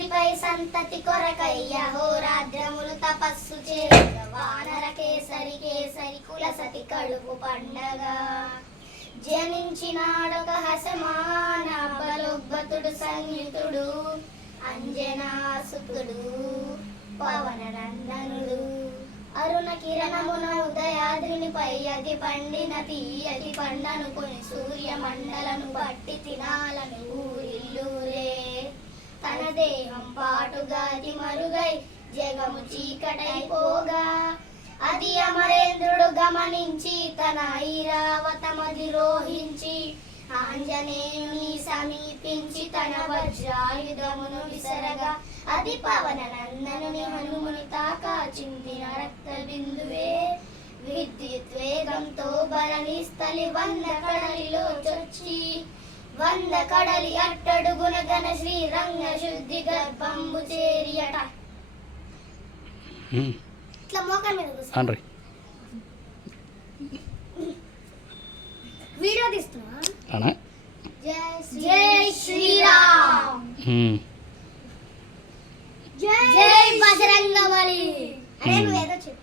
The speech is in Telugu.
ధరిత్రిపై సంతతి కొరకయ్య హోరాద్రములు తపస్సు చేయ వానర కేసరి కేసరి కుల సతి కడుపు పండగ జనించినాడొక హసమాన బలోగ్భతుడు సంయుతుడు అంజనాసుతుడు పవన నందనుడు అరుణ కిరణమున ఉదయాద్రినిపై అతి పండిన తీయటి పండనుకొని సూర్య మండలను పట్టి తినాలను ఊరిల్లూరే తన దేహం పాటుగాది మరుగై జగము చీకటైపోగా అది అమరేంద్రుడు గమనించి తన ఐరావతమధిరోహించి ఆంజనేయుని సమీపించి తన వజ్రాయుధమును విసరగా అది పవన నందనుని హనుముని తాకా చిందిన రక్త బిందువే విద్యుత్ వేగంతో బలని స్థలి 100 కడలిలో చొచ్చి 100 కడలి అట్టడుగున గన శ్రీరంగ శుద్ధి గర్భంబు చేరియట. ఇట్లా మోకాల మీద కూర్చో. వీడియో తీస్తున్నా. జై శ్రీరామ్. జై బజరంగబలి. అరే నువ్వేదో చెప్పేది